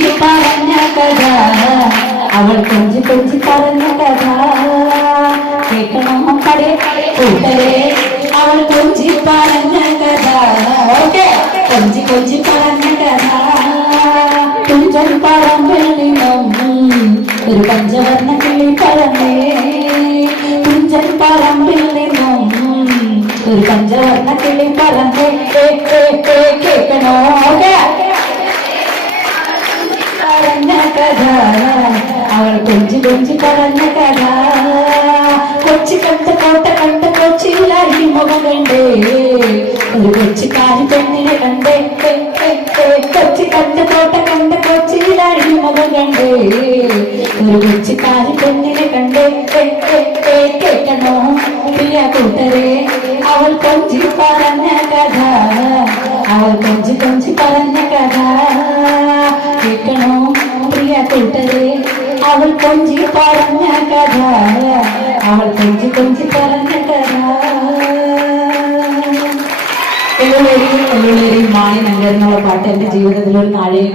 കൊഞ്ചി പറഞ്ഞ കഥ, അവൾ കൊഞ്ചി കൊഞ്ചി പറഞ്ഞ കഥ കേൾക്കണോ കടേ കൂട്ടരെ? അവൾ കൊഞ്ചി പറഞ്ഞ കഥ, ഓക്കെ, കൊഞ്ചി കൊഞ്ചി പറഞ്ഞ കഥ. തുഞ്ചൻ പറമ്പിൽ നിന്നും ഒരു പഞ്ചവർണ്ണ കിളി പറന്നേ, തുഞ്ചൻ പറമ്പിൽ നിന്നും ഒരു പഞ്ചവർണ്ണ കിളി പറന്നേ. കേൾക്കണോ പറഞ്ഞ കഥ, അവൾ കൊഞ്ചി കൊഞ്ചി പറഞ്ഞ കഥ. കൊച്ചി കണ്ട കോട്ട കണ്ട കൊച്ചിയിലായി മുഖം കണ്ടേ, ഒരു കൊച്ചിക്കാരി പെണ്ണിനെ കണ്ടേ. കൊച്ചി കണ്ട കോട്ട കണ്ട കൊച്ചിയിലായി മുഖം കണ്ടേ, ഒരു കൊച്ചിക്കാരി പെണ്ണിനെ കണ്ടേ. കേൾക്കണോ പ്രിയ കൂട്ടരെ? അവൾ കൊഞ്ചി പറഞ്ഞ കഥ, അവൾ കൊഞ്ചി കൊഞ്ചി പറഞ്ഞ കഥ കേൾക്കണോ പ്രിയ കൂട്ടരെ? അവൾ കൊഞ്ചി പറഞ്ഞ കഥ, അവൾ കൊഞ്ചി കൊഞ്ചി പറഞ്ഞ കഥ. എള്ളുളേരി മാണി നഗർ എന്നുള്ള പാട്ട് എന്റെ ജീവിതത്തിൽ ഒരു നാഴിക